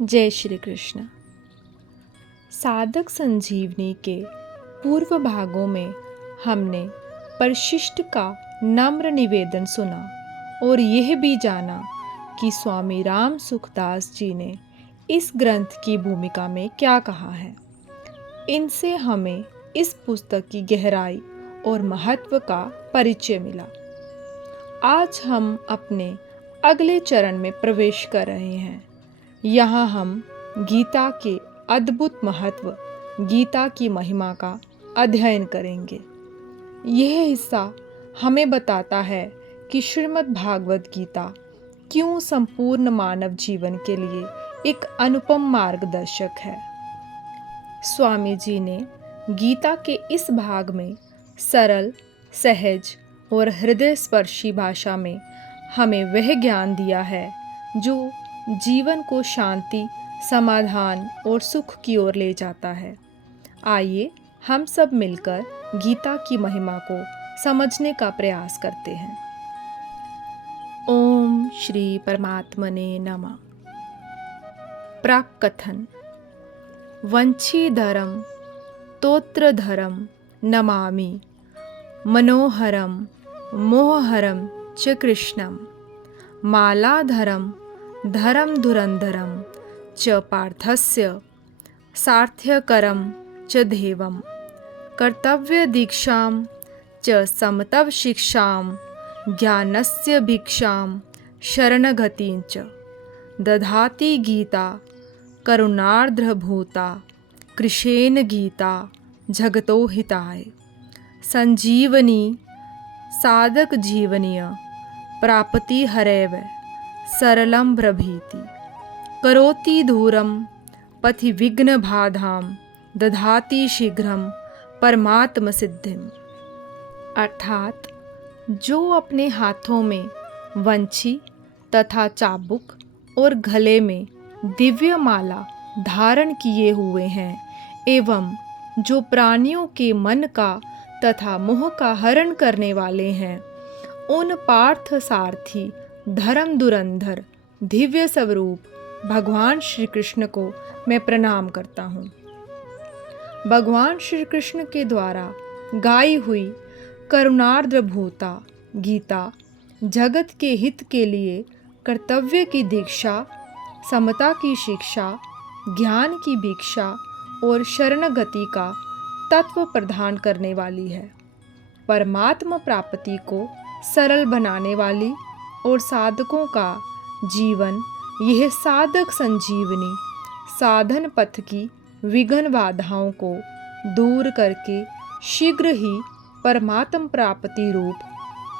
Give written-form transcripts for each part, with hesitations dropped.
जय श्री कृष्ण। साधक संजीवनी के पूर्व भागों में हमने परिशिष्ट का नम्र निवेदन सुना और यह भी जाना कि स्वामी राम सुखदास जी ने इस ग्रंथ की भूमिका में क्या कहा है। इनसे हमें इस पुस्तक की गहराई और महत्व का परिचय मिला। आज हम अपने अगले चरण में प्रवेश कर रहे हैं। यहाँ हम गीता के अद्भुत महत्व, गीता की महिमा का अध्ययन करेंगे। यह हिस्सा हमें बताता है कि श्रीमद् भागवत गीता क्यों संपूर्ण मानव जीवन के लिए एक अनुपम मार्गदर्शक है। स्वामी जी ने गीता के इस भाग में सरल, सहज और हृदय स्पर्शी भाषा में हमें वह ज्ञान दिया है जो जीवन को शांति, समाधान और सुख की ओर ले जाता है। आइए हम सब मिलकर गीता की महिमा को समझने का प्रयास करते हैं। ओम श्री परमात्मने नमः। प्राक कथन। वंशीधरम तोत्रधरम नमामि मनोहरम मोहहरम च कृष्णम मालाधरम धरम धुरंधरम च पार्थस्य सार्थ्यकरम च देवम कर्तव्य दीक्षां च समतव शिक्षां ज्ञानस्य भिक्षां शरणगतिं च दधाति गीता करुणार्द्रभूता कृशेन गीता जगतो हिताय संजीवनी साधक जीवनीय प्राप्ति हरैव सरलम ब्रभीति करोति दूरम पथि विघ्न बाधाम दधाति शीघ्रम परमात्म सिद्धिम। अर्थात जो अपने हाथों में वंशी तथा चाबुक और गले में दिव्य माला धारण किए हुए हैं एवं जो प्राणियों के मन का तथा मोह का हरण करने वाले हैं, उन पार्थ सारथी धर्म धुरंधर दिव्य स्वरूप भगवान श्री कृष्ण को मैं प्रणाम करता हूँ। भगवान श्री कृष्ण के द्वारा गाई हुई करुणार्द्र भूता गीता जगत के हित के लिए कर्तव्य की दीक्षा, समता की शिक्षा, ज्ञान की भिक्षा और शरणगति का तत्व प्रदान करने वाली है। परमात्मा प्राप्ति को सरल बनाने वाली और साधकों का जीवन यह साधक संजीवनी साधन पथ की विघ्न बाधाओं को दूर करके शीघ्र ही परमात्म प्राप्ति रूप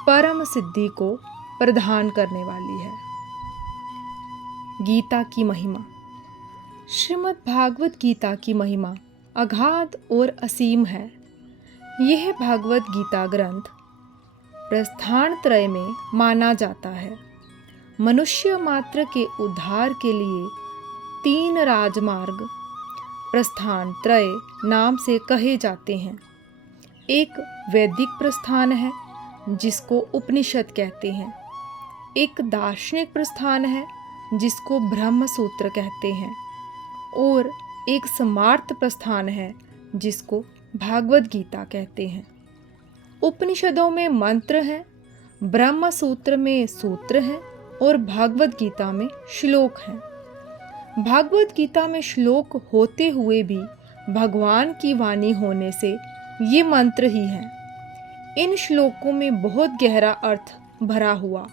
परम सिद्धि को प्रदान करने वाली है। गीता की महिमा। श्रीमद् भागवत गीता की महिमा अगाध और असीम है। यह भागवत गीता ग्रंथ प्रस्थान त्रय में माना जाता है। मनुष्य मात्र के उद्धार के लिए 3 राजमार्ग प्रस्थान त्रय नाम से कहे जाते हैं। एक वैदिक प्रस्थान है जिसको उपनिषद कहते हैं, एक दार्शनिक प्रस्थान है जिसको ब्रह्म सूत्र कहते हैं और एक समार्थ प्रस्थान है जिसको भागवत गीता कहते हैं। उपनिषदों में मंत्र हैं, ब्रह्म सूत्र में सूत्र हैं और भागवत गीता में श्लोक हैं। भागवत गीता में श्लोक होते हुए भी भगवान की वाणी होने से ये मंत्र ही हैं। इन श्लोकों में बहुत गहरा अर्थ भरा हुआ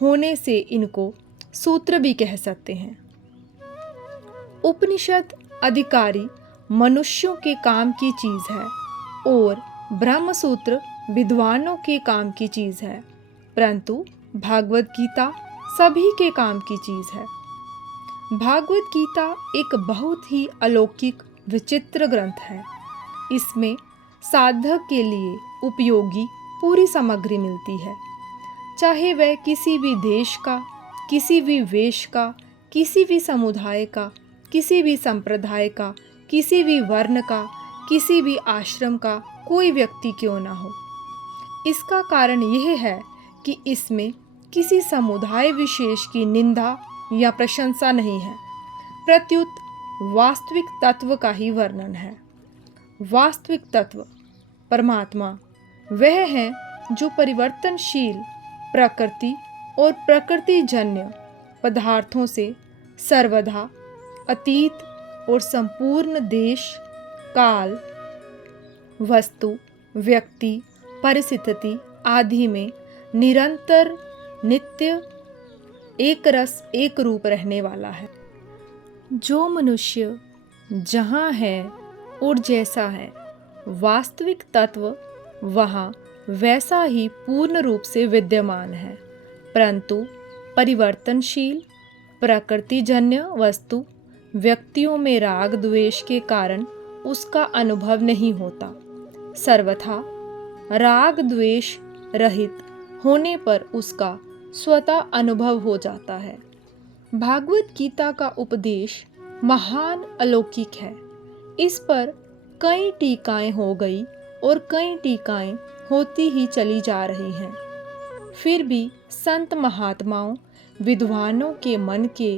होने से इनको सूत्र भी कह सकते हैं। उपनिषद अधिकारी मनुष्यों के काम की चीज़ है और ब्रह्म सूत्र विद्वानों के काम की चीज़ है, परंतु भागवत गीता सभी के काम की चीज़ है। भागवत गीता एक बहुत ही अलौकिक विचित्र ग्रंथ है। इसमें साधक के लिए उपयोगी पूरी सामग्री मिलती है, चाहे वह किसी भी देश का, किसी भी वेश का, किसी भी समुदाय का, किसी भी संप्रदाय का, किसी भी वर्ण का, किसी भी आश्रम का कोई व्यक्ति क्यों ना हो। इसका कारण यह है कि इसमें किसी समुदाय विशेष की निंदा या प्रशंसा नहीं है, प्रत्युत वास्तविक तत्व का ही वर्णन है। वास्तविक तत्व परमात्मा वह है जो परिवर्तनशील प्रकृति और प्रकृतिजन्य पदार्थों से सर्वदा अतीत और संपूर्ण देश, काल, वस्तु, व्यक्ति, परिस्थिति आदि में निरंतर, नित्य, एक रस एक रूप रहने वाला है। जो मनुष्य जहाँ है और जैसा है, वास्तविक तत्व वहाँ वैसा ही पूर्ण रूप से विद्यमान है, परंतु परिवर्तनशील प्रकृतिजन्य वस्तु, व्यक्तियों में राग द्वेष के कारण उसका अनुभव नहीं होता। सर्वथा राग द्वेष रहित होने पर उसका स्वतः अनुभव हो जाता है। भागवत गीता का उपदेश महान अलौकिक है। इस पर कई टीकाएं हो गई और कई टीकाएं होती ही चली जा रही हैं। फिर भी संत महात्माओं, विद्वानों के मन के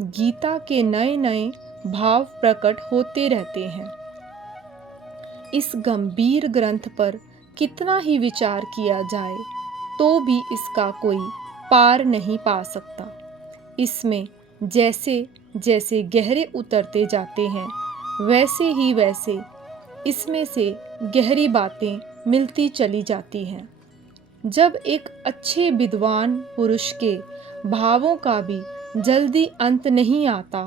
गीता के नए नए भाव प्रकट होते रहते हैं। इस गंभीर ग्रंथ पर कितना ही विचार किया जाए तो भी इसका कोई पार नहीं पा सकता। इसमें जैसे जैसे गहरे उतरते जाते हैं, वैसे ही वैसे इसमें से गहरी बातें मिलती चली जाती हैं। जब एक अच्छे विद्वान पुरुष के भावों का भी जल्दी अंत नहीं आता,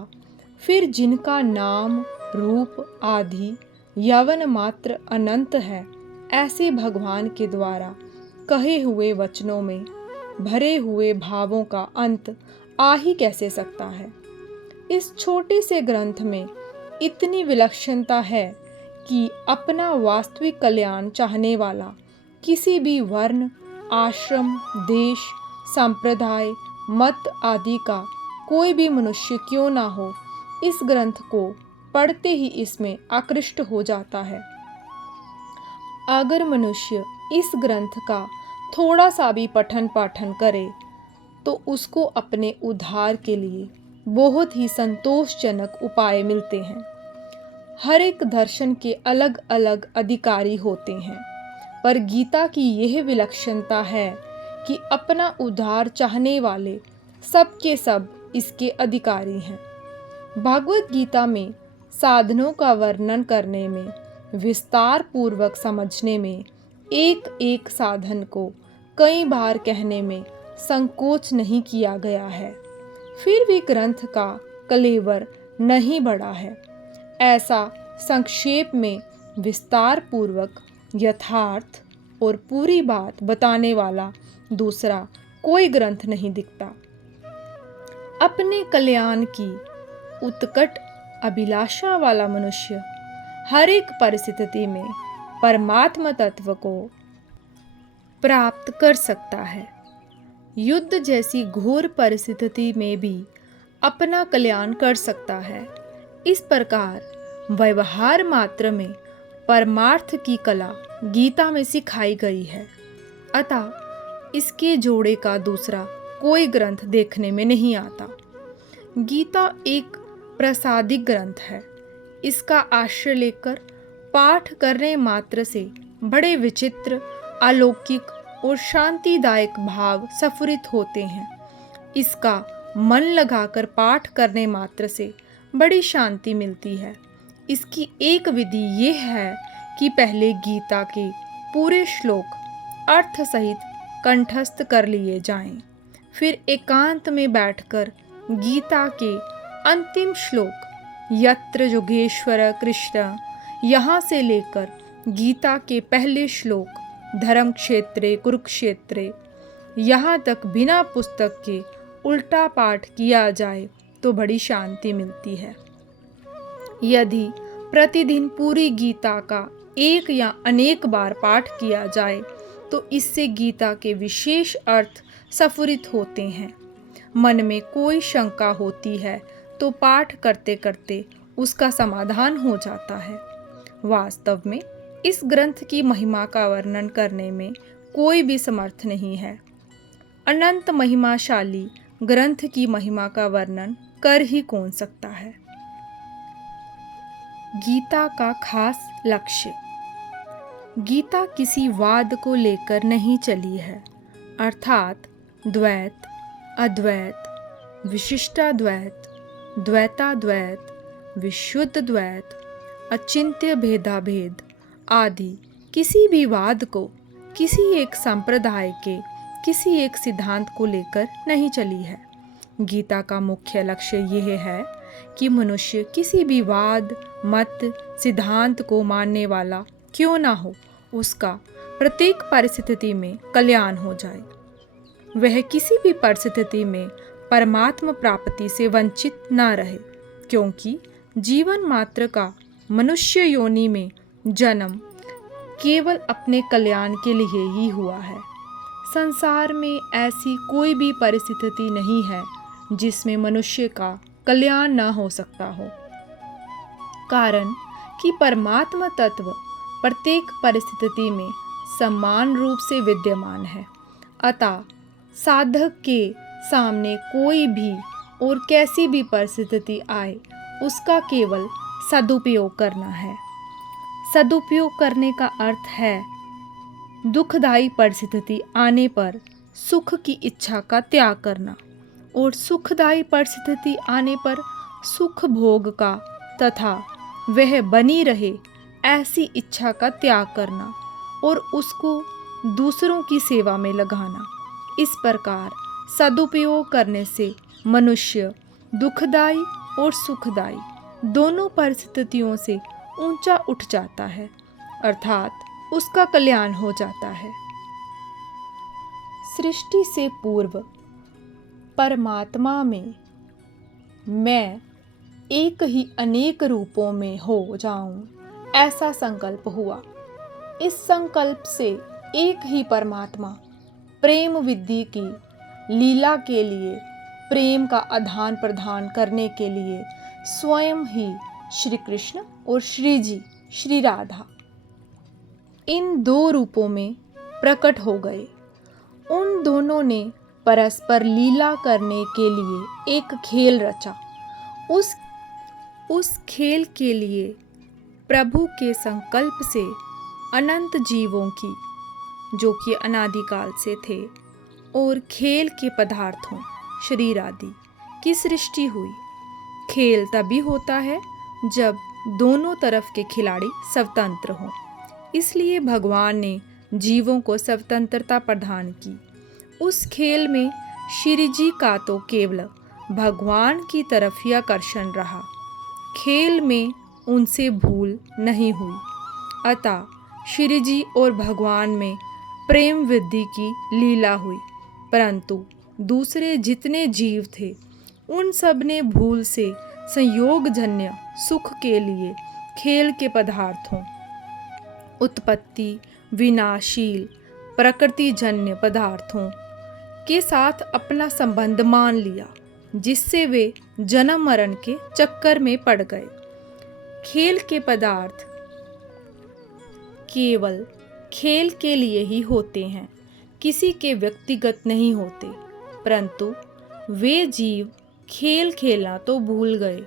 फिर जिनका नाम, रूप आदि यवन मात्र अनंत है, ऐसे भगवान के द्वारा कहे हुए वचनों में भरे हुए भावों का अंत आ ही कैसे सकता है। इस छोटे से ग्रंथ में इतनी विलक्षणता है कि अपना वास्तविक कल्याण चाहने वाला किसी भी वर्ण, आश्रम, देश, संप्रदाय, मत आदि का कोई भी मनुष्य क्यों ना हो, इस ग्रंथ को पढ़ते ही इसमें आकृष्ट हो जाता है। अगर मनुष्य इस ग्रंथ का थोड़ा सा भी पठन पाठन करे तो उसको अपने उद्धार के लिए बहुत ही संतोषजनक उपाय मिलते हैं। हर एक दर्शन के अलग अलग अधिकारी होते हैं, पर गीता की यह विलक्षणता है कि अपना उद्धार चाहने वाले सब के सब इसके अधिकारी हैं। भागवत गीता में साधनों का वर्णन करने में, विस्तार पूर्वक समझने में, एक एक साधन को कई बार कहने में संकोच नहीं किया गया है। फिर भी ग्रंथ का कलेवर नहीं बढ़ा है। ऐसा संक्षेप में विस्तार पूर्वक यथार्थ और पूरी बात बताने वाला दूसरा कोई ग्रंथ नहीं दिखता। अपने कल्याण की उत्कट अभिलाषा वाला मनुष्य हर एक परिस्थिति में परमात्मा तत्व को प्राप्त कर सकता है। युद्ध जैसी घोर परिस्थिति में भी अपना कल्याण कर सकता है। इस प्रकार व्यवहार मात्र में परमार्थ की कला गीता में सिखाई गई है। अतः इसके जोड़े का दूसरा कोई ग्रंथ देखने में नहीं आता। गीता एक प्रसादिक ग्रंथ है। इसका आश्रय लेकर पाठ करने मात्र से बड़े विचित्र, अलौकिक और शांतिदायक भाव स्फुरित होते हैं। इसका मन लगाकर पाठ करने मात्र से बड़ी शांति मिलती है। इसकी एक विधि ये है कि पहले गीता के पूरे श्लोक अर्थ सहित कंठस्थ कर लिए जाएं, फिर एकांत में बैठकर गीता के अंतिम श्लोक यत्र योगेश्वर कृष्ण यहाँ से लेकर गीता के पहले श्लोक धर्म क्षेत्रे कुरुक्षेत्रे यहाँ तक बिना पुस्तक के उल्टा पाठ किया जाए तो बड़ी शांति मिलती है। यदि प्रतिदिन पूरी गीता का एक या अनेक बार पाठ किया जाए तो इससे गीता के विशेष अर्थ स्फुरित होते हैं। मन में कोई शंका होती है तो पाठ करते करते उसका समाधान हो जाता है। वास्तव में इस ग्रंथ की महिमा का वर्णन करने में कोई भी समर्थ नहीं है। अनंत महिमाशाली ग्रंथ की महिमा का वर्णन कर ही कौन सकता है। गीता का खास लक्ष्य। गीता किसी वाद को लेकर नहीं चली है, अर्थात द्वैत, अद्वैत, विशिष्टाद्वैत, द्वैताद्वैत, विशुद्ध द्वैत, अचिंत्य भेदाभेद आदि किसी भी वाद को किसी एक संप्रदाय के किसी एक सिद्धांत को लेकर नहीं चली है। गीता का मुख्य लक्ष्य यह है कि मनुष्य किसी भी वाद, मत, सिद्धांत को मानने वाला क्यों ना हो, उसका प्रत्येक परिस्थिति में कल्याण हो जाए। वह किसी भी परिस्थिति में परमात्मा प्राप्ति से वंचित ना रहे, क्योंकि जीवन मात्र का मनुष्य योनि में जन्म केवल अपने कल्याण के लिए ही हुआ है। संसार में ऐसी कोई भी परिस्थिति नहीं है जिसमें मनुष्य का कल्याण न हो सकता हो, कारण कि परमात्मा तत्व प्रत्येक परिस्थिति में समान रूप से विद्यमान है। अतः साधक के सामने कोई भी और कैसी भी परिस्थिति आए, उसका केवल सदुपयोग करना है। सदुपयोग करने का अर्थ है दुखदायी परिस्थिति आने पर सुख की इच्छा का त्याग करना, और सुखदायी परिस्थिति आने पर सुख भोग का तथा वह बनी रहे ऐसी इच्छा का त्याग करना और उसको दूसरों की सेवा में लगाना। इस प्रकार सदुपयोग करने से मनुष्य दुखदायी और सुखदायी दोनों परिस्थितियों से ऊंचा उठ जाता है, अर्थात उसका कल्याण हो जाता है। सृष्टि से पूर्व परमात्मा में मैं एक ही अनेक रूपों में हो जाऊं, ऐसा संकल्प हुआ। इस संकल्प से एक ही परमात्मा प्रेम विधि की लीला के लिए, प्रेम का आदान प्रदान करने के लिए स्वयं ही श्री कृष्ण और श्री जी श्री राधा इन दो रूपों में प्रकट हो गए। उन दोनों ने परस्पर लीला करने के लिए एक खेल रचा। उस खेल के लिए प्रभु के संकल्प से अनंत जीवों की, जो कि अनादिकाल से थे, और खेल के पदार्थों शरीर आदि की सृष्टि हुई। खेल तभी होता है जब दोनों तरफ के खिलाड़ी स्वतंत्र हों। इसलिए भगवान ने जीवों को स्वतंत्रता प्रदान की। उस खेल में श्री जी का तो केवल भगवान की तरफ ही आकर्षण रहा। खेल में उनसे भूल नहीं हुई। अतः श्री जी और भगवान में प्रेम वृद्धि की लीला हुई, परंतु दूसरे जितने जीव थे उन सब ने भूल से संयोगजन्य सुख के लिए खेल के पदार्थों, उत्पत्ति विनाशील प्रकृतिजन्य पदार्थों के साथ अपना संबंध मान लिया, जिससे वे जन्म मरण के चक्कर में पड़ गए। खेल के पदार्थ केवल खेल के लिए ही होते हैं, किसी के व्यक्तिगत नहीं होते, परंतु वे जीव खेल खेलना तो भूल गए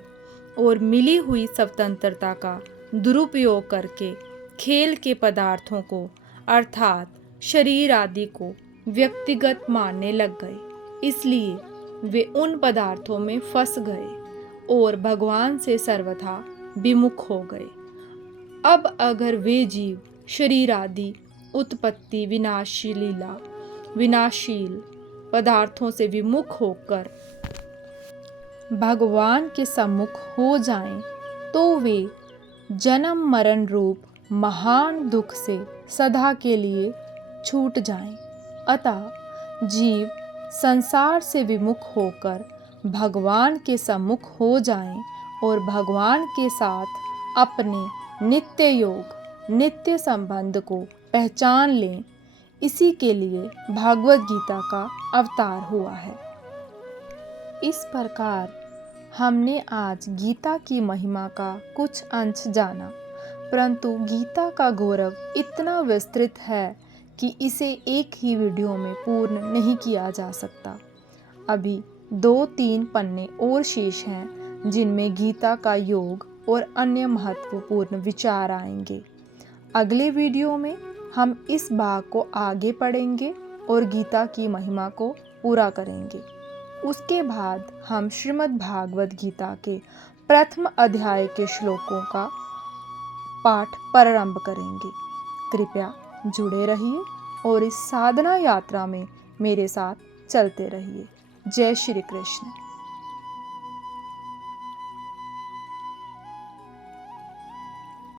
और मिली हुई स्वतंत्रता का दुरुपयोग करके खेल के पदार्थों को अर्थात शरीर आदि को व्यक्तिगत मानने लग गए। इसलिए वे उन पदार्थों में फंस गए और भगवान से सर्वथा विमुख हो गए। अब अगर वे जीव शरीर आदि उत्पत्ति विनाशील पदार्थों से विमुख होकर भगवान के सम्मुख हो जाएं, तो वे जन्म मरण रूप महान दुख से सदा के लिए छूट जाएं। अतः जीव संसार से विमुख होकर भगवान के सम्मुख हो जाएं और भगवान के साथ अपने नित्य योग, नित्य संबंध को पहचान लें। इसी के लिए भागवत गीता का अवतार हुआ है। इस प्रकार हमने आज गीता की महिमा का कुछ अंश जाना, परंतु गीता का गौरव इतना विस्तृत है कि इसे एक ही वीडियो में पूर्ण नहीं किया जा सकता। अभी 2-3 पन्ने और शेष हैं, जिनमें गीता का योग और अन्य महत्वपूर्ण विचार आएंगे। अगले वीडियो में हम इस भाग को आगे पढ़ेंगे और गीता की महिमा को पूरा करेंगे। उसके बाद हम श्रीमद् भागवत गीता के प्रथम अध्याय के श्लोकों का पाठ प्रारंभ करेंगे। कृपया जुड़े रहिए और इस साधना यात्रा में मेरे साथ चलते रहिए। जय श्री कृष्ण।